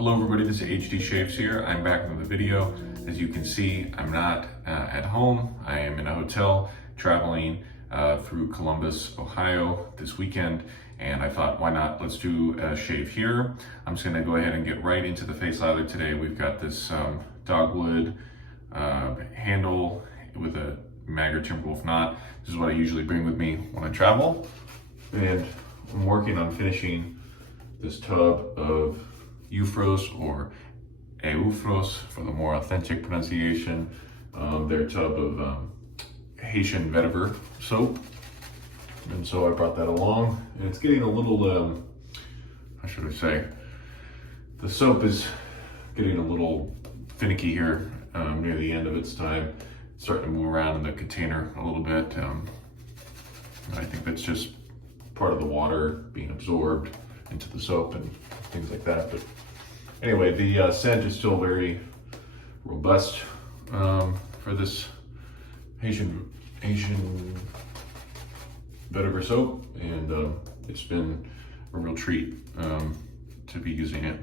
Hello everybody, this is HD Shaves here. I'm back with a video. As you can see, I'm not at home. I am in a hotel traveling through Columbus, Ohio this weekend, and I thought, why not? Let's do a shave here. I'm just gonna go ahead and get right into the face lather today. We've got this Dogwood handle with a Maggard Timberwolf knot. This is what I usually bring with me when I travel. And I'm working on finishing this tub of Eufros, or Eufros for the more authentic pronunciation, their tub of Haitian Vetiver soap. And so I brought that along, and it's getting a little, how should I say, the soap is getting a little finicky here near the end of its time. It's starting to move around in the container a little bit. I think that's just part of the water being absorbed into the soap and things like that. But anyway, the scent is still very robust for this Haitian Vetiver soap, and it's been a real treat to be using it.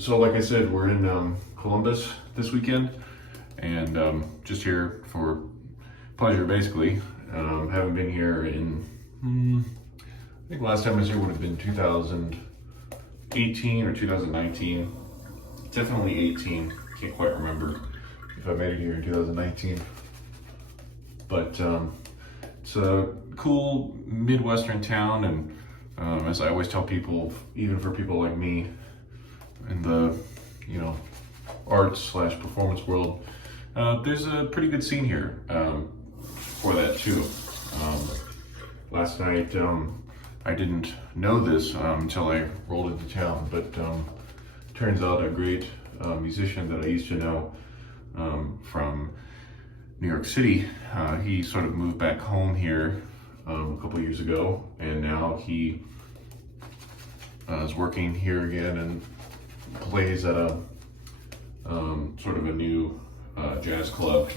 So like I said, we're in Columbus this weekend, and just here for pleasure basically. Haven't been here in I think last time I was here would have been 2018 or 2019. Definitely 18. Can't quite remember if I made it here in 2019. But it's a cool Midwestern town, and as I always tell people, even for people like me in the arts / performance world, there's a pretty good scene here for that too. Last night, I didn't know this until I rolled into town, but turns out a great musician that I used to know from New York City, he sort of moved back home here a couple years ago, and now he is working here again and plays at a sort of a new jazz club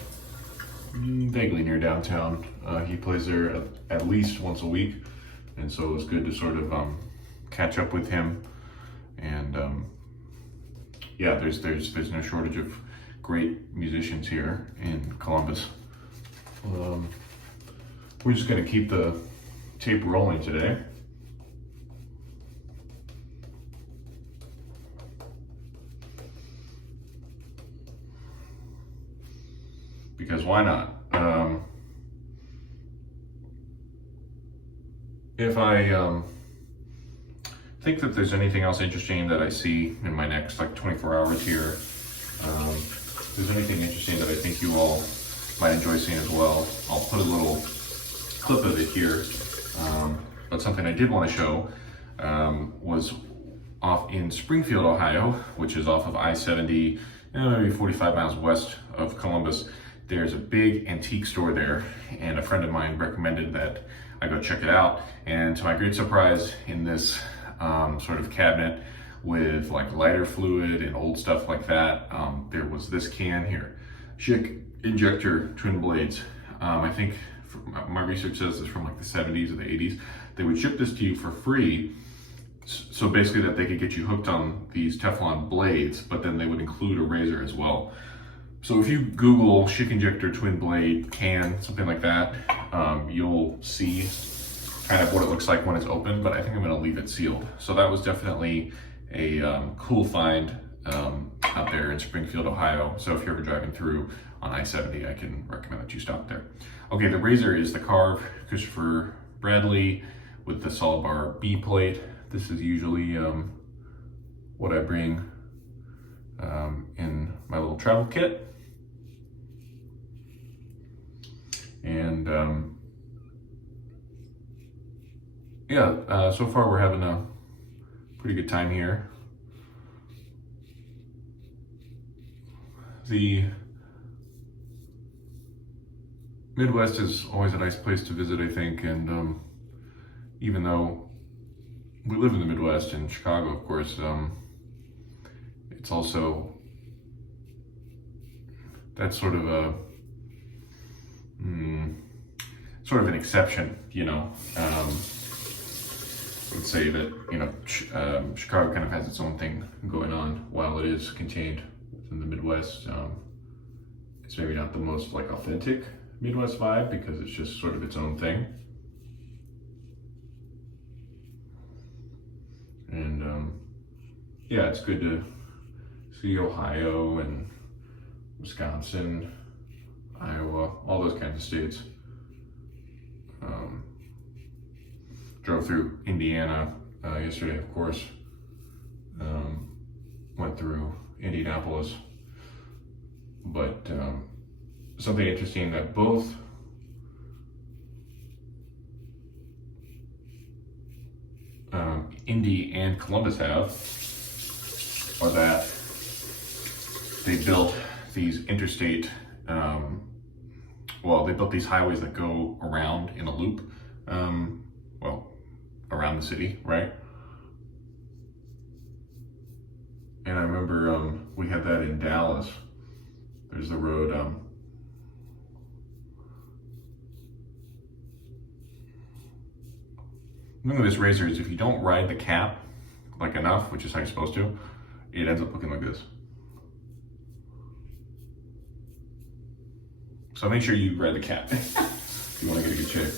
vaguely near downtown. He plays there at least once a week. And so it was good to sort of catch up with him, and yeah, there's no shortage of great musicians here in Columbus. We're just going to keep the tape rolling today. Because why not? If I think that there's anything else interesting that I see in my next 24 hours here, if there's anything interesting that I think you all might enjoy seeing as well, I'll put a little clip of it here. But something I did want to show was off in Springfield, Ohio, which is off of I-70, maybe 45 miles west of Columbus. There's a big antique store there, and a friend of mine recommended that I go check it out. And to my great surprise, in this sort of cabinet with lighter fluid and old stuff like that, there was this can here, Schick Injector Twin Blades. I think my research says it's from the 70s or the 80s. They would ship this to you for free, so basically that they could get you hooked on these Teflon blades, but then they would include a razor as well. So if you Google Schick Injector Twin Blade can, something like that, you'll see kind of what it looks like when it's open, but I think I'm gonna leave it sealed. So that was definitely a cool find out there in Springfield, Ohio. So if you're ever driving through on I-70, I can recommend that you stop there. Okay, the razor is the Karve Christopher Bradley with the solid bar B plate. This is usually what I bring in my little travel kit. And yeah, so far we're having a pretty good time here. The Midwest is always a nice place to visit, I think, and even though we live in the Midwest, in Chicago, of course, it's also, that's sort of a sort of an exception, would say that, you know, Chicago kind of has its own thing going on while it is contained within the Midwest. It's maybe not the most like authentic Midwest vibe because it's just sort of its own thing. And yeah, it's good to see Ohio and Wisconsin, Iowa, all those kinds of states. Drove through Indiana yesterday, of course. Went through Indianapolis. But something interesting that both Indy and Columbus have are that they built these interstate, well, they built these highways that go around in a loop, well, around the city, right? And I remember we had that in Dallas. There's the road, the thing with this razor is if you don't ride the cap like enough, which is how you're supposed to, it ends up looking like this. So make sure you ride the cap if you want to get a good shape.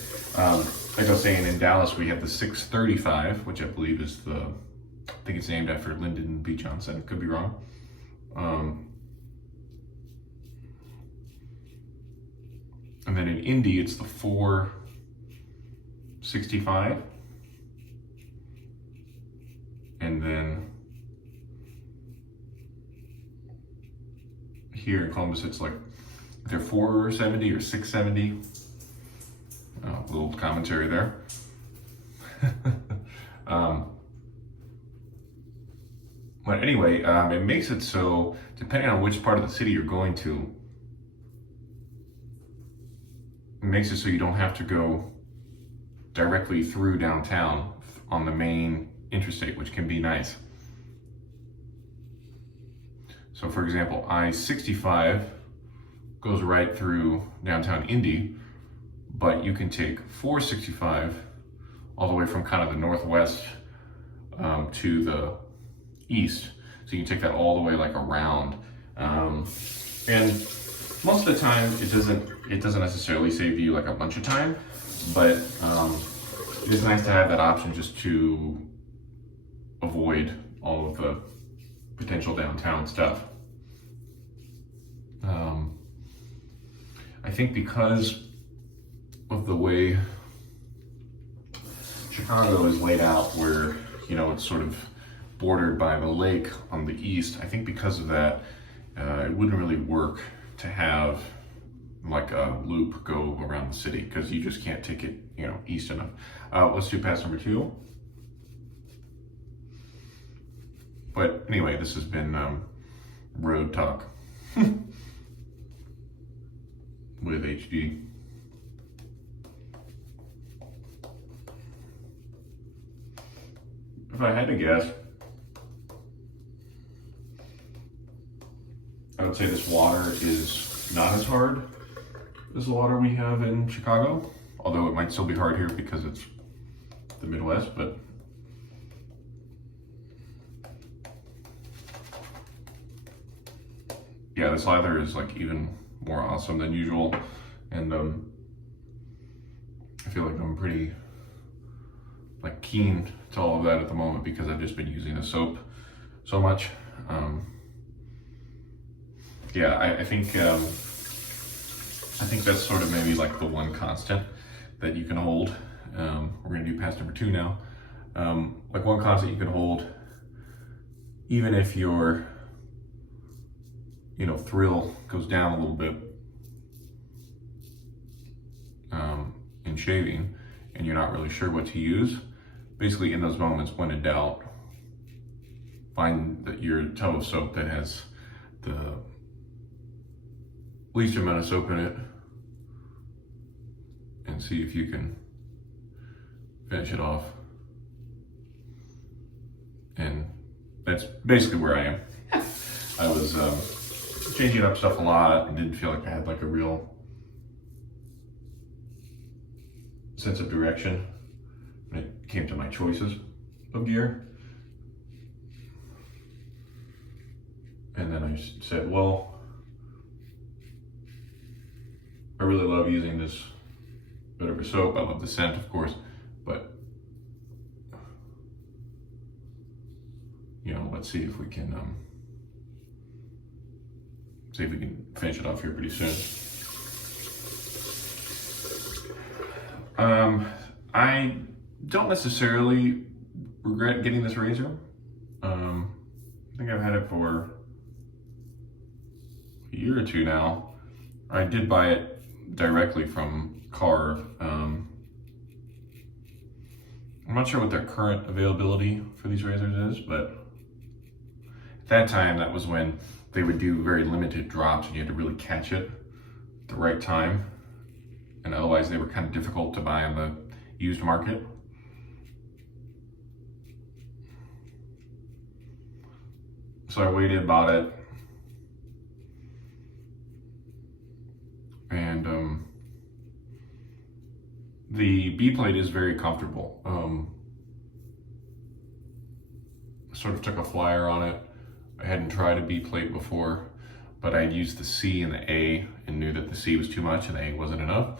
Like I was saying, in Dallas we have the 635, which I believe is the, I think it's named after Lyndon B. Johnson, could be wrong. And then in Indy, it's the 465. And then here in Columbus, it's like either 470 or 670. A little commentary there. But anyway, it makes it so, depending on which part of the city you're going to, it makes it so you don't have to go directly through downtown on the main interstate, which can be nice. So for example, I-65 goes right through downtown Indy, but you can take 465 all the way from kind of the northwest to the east. So you can take that all the way like around. And most of the time it doesn't necessarily save you like a bunch of time, but it is nice to have that option just to avoid all of the potential downtown stuff. I think because of the way Chicago is laid out, where, you know, it's sort of bordered by the lake on the east, I think because of that, it wouldn't really work to have like a loop go around the city, because you just can't take it, you know, east enough. Let's do pass number 2. But anyway, this has been Road Talk with HD. If I had to guess, I would say this water is not as hard as the water we have in Chicago, although it might still be hard here because it's the Midwest, but yeah, this lather is like even more awesome than usual, and I feel like I'm pretty like keen to all of that at the moment because I've just been using the soap so much. Yeah, I think that's sort of maybe like the one constant that you can hold. We're gonna do pass number 2 now. Like one constant you can hold, even if your, you know, thrill goes down a little bit in shaving and you're not really sure what to use. Basically, in those moments, when in doubt, find your tub of soap that has the least amount of soap in it and see if you can finish it off. And that's basically where I am. I was changing up stuff a lot and didn't feel like I had like a real sense of direction. And it came to my choices of gear. And then I said, well, I really love using this Vetiver soap. I love the scent, of course, but you know, let's see if we can finish it off here pretty soon. I don't necessarily regret getting this razor. I think I've had it for a year or two now. I did buy it directly from Karve. I'm not sure what their current availability for these razors is, but at that time, that was when they would do very limited drops and you had to really catch it at the right time. And otherwise they were kind of difficult to buy on the used market. So I waited, bought it, and the B plate is very comfortable. Sort of took a flyer on it. I hadn't tried a B plate before, but I'd used the C and the A and knew that the C was too much and the A wasn't enough.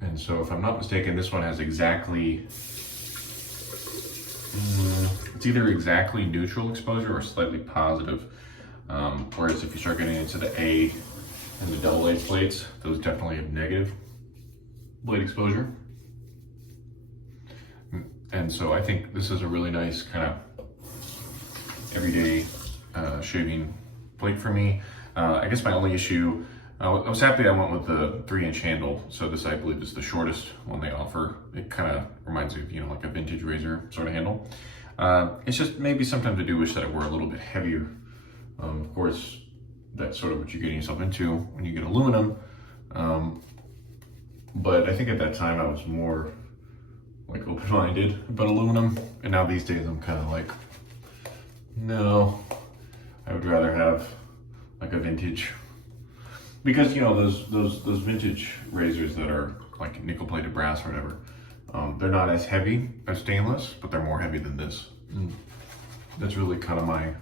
And so if I'm not mistaken, this one has exactly, it's either exactly neutral exposure or slightly positive. Whereas if you start getting into the A and the AA plates, those definitely have negative blade exposure. And so I think this is a really nice kind of everyday shaving plate for me. I guess my only issue, I was happy I went with the 3-inch handle. So this, I believe, is the shortest one they offer. It kind of reminds me of, you know, like a vintage razor sort of handle. It's just maybe sometimes I do wish that it were a little bit heavier. Of course, that's sort of what you're getting yourself into when you get aluminum. But I think at that time I was more like open-minded about aluminum, and now these days I'm kind of like, no, I would rather have like a vintage, because you know those vintage razors that are like nickel-plated brass or whatever, they're not as heavy as stainless, but they're more heavy than this. That's really kind of my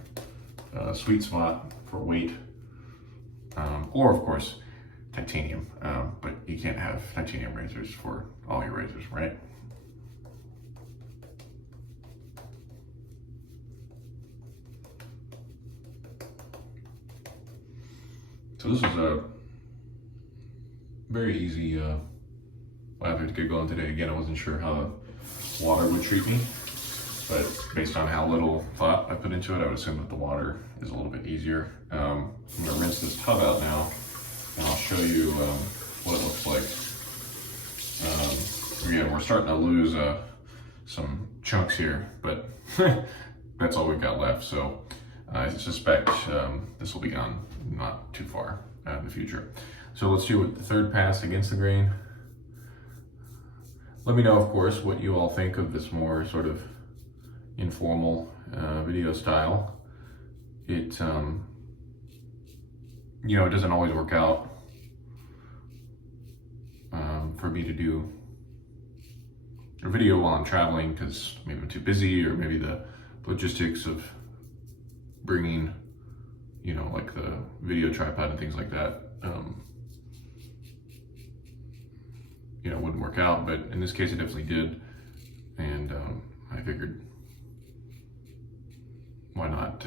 sweet spot for weight, or of course titanium, but you can't have titanium razors for all your razors, right? So this is a very easy lather to get going today. Again, I wasn't sure how the water would treat me, but based on how little thought I put into it, I would assume that the water is a little bit easier. I'm gonna rinse this tub out now, and I'll show you what it looks like. Again, we're starting to lose some chunks here, but that's all we've got left. So I suspect this will be gone not too far in the future. So let's do the third pass against the grain. Let me know, of course, what you all think of this more sort of informal video style. It, you know, it doesn't always work out for me to do a video while I'm traveling because maybe I'm too busy, or maybe the logistics of bringing, you know, like the video tripod and things like that, you know, wouldn't work out. But in this case, it definitely did. And I figured, why not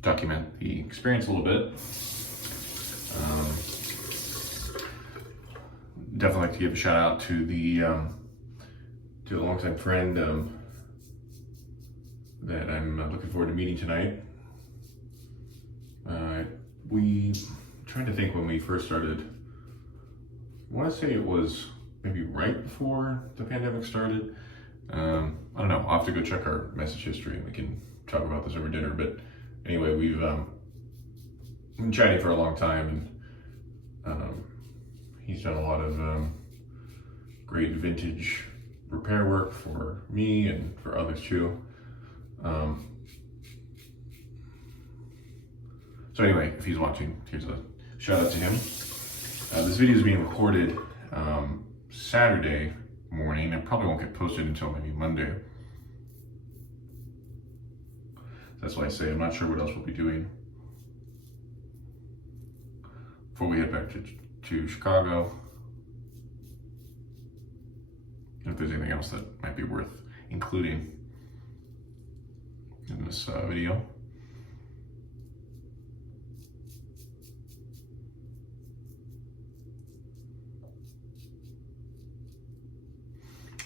document the experience a little bit. Definitely like to give a shout out to the longtime friend that I'm looking forward to meeting tonight. We trying to think when we first started. I want to say it was maybe right before the pandemic started. I don't know. I'll have to go check our message history and we can talk about this over dinner. But anyway, we've been chatting for a long time, and he's done a lot of great vintage repair work for me and for others too. So anyway, if he's watching, here's a shout out to him. This video is being recorded Saturday morning and probably won't get posted until maybe Monday. That's why I say I'm not sure what else we'll be doing before we head back to Chicago. If there's anything else that might be worth including in this video.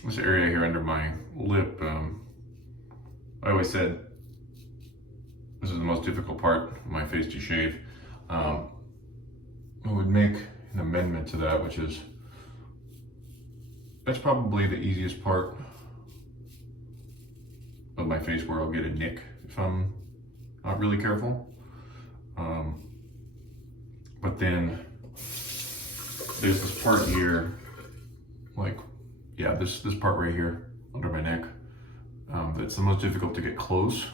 This area here under my lip, I always said this is the most difficult part of my face to shave. I would make an amendment to that, which is that's probably the easiest part of my face where I'll get a nick if I'm not really careful. But then there's this part here, like, yeah, this part right here under my neck, that's the most difficult to get close.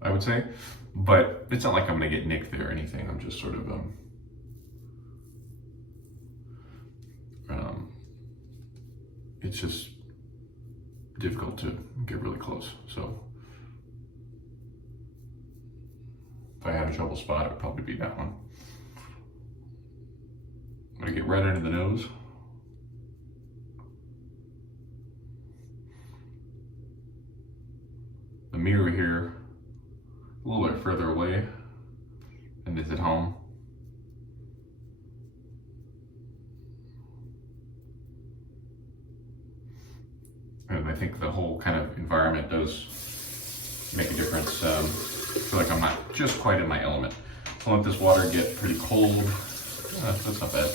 I would say, but it's not like I'm gonna get nicked there or anything. I'm just sort of, it's just difficult to get really close. So if I had a trouble spot, it would probably be that one. I'm gonna get right under the nose. The mirror here, a little bit further away than it is at home. And I think the whole kind of environment does make a difference. I feel like I'm not just quite in my element. I'll let this water get pretty cold. That's not bad.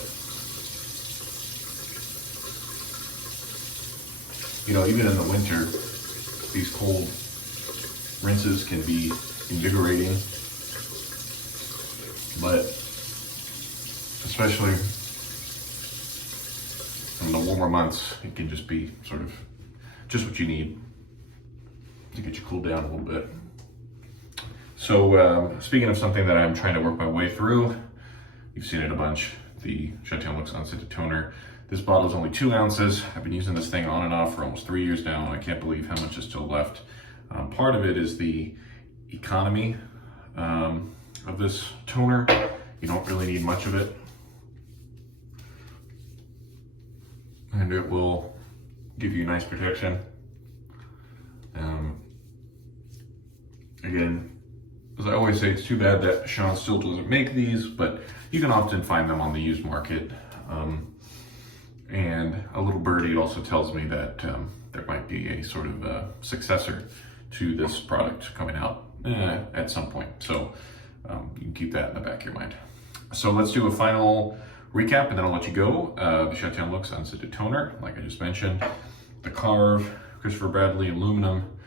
You know, even in the winter, these cold rinses can be invigorating, but especially in the warmer months, it can just be sort of just what you need to get you cooled down a little bit. So speaking of something that I'm trying to work my way through, you've seen it a bunch, the Chatillon Unscented toner. This bottle is only 2 ounces. I've been using this thing on and off for almost 3 years now, and I can't believe how much is still left. Part of it is the economy of this toner. You don't really need much of it, and it will give you nice protection. Again, as I always say, it's too bad that Sean still doesn't make these, but you can often find them on the used market. And a little birdie also tells me that there might be a sort of successor to this product coming out at some point. So you can keep that in the back of your mind. So let's do a final recap and then I'll let you go. The Chatillon Unscented toner, like I just mentioned. The Karve Christopher Bradley aluminum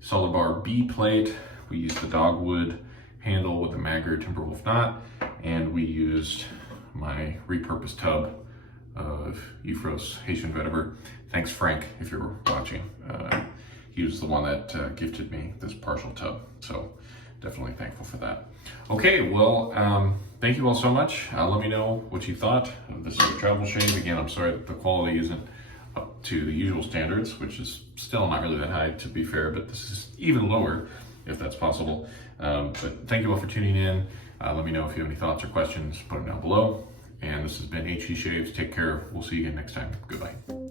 solid bar B plate. We used the Dogwood handle with the Maggard Timberwolf knot, and we used my repurposed tub of Eufros Haitian Vetiver. Thanks, Frank, if you're watching. He was the one that gifted me this partial tub, so definitely thankful for that. Okay, well, thank you all so much. Let me know what you thought of this travel shave. Again, I'm sorry that the quality isn't up to the usual standards, which is still not really that high, to be fair, but this is even lower if that's possible. But thank you all for tuning in. Let me know if you have any thoughts or questions, put them down below. And this has been HC Shaves. Take care. We'll see you again next time. Goodbye.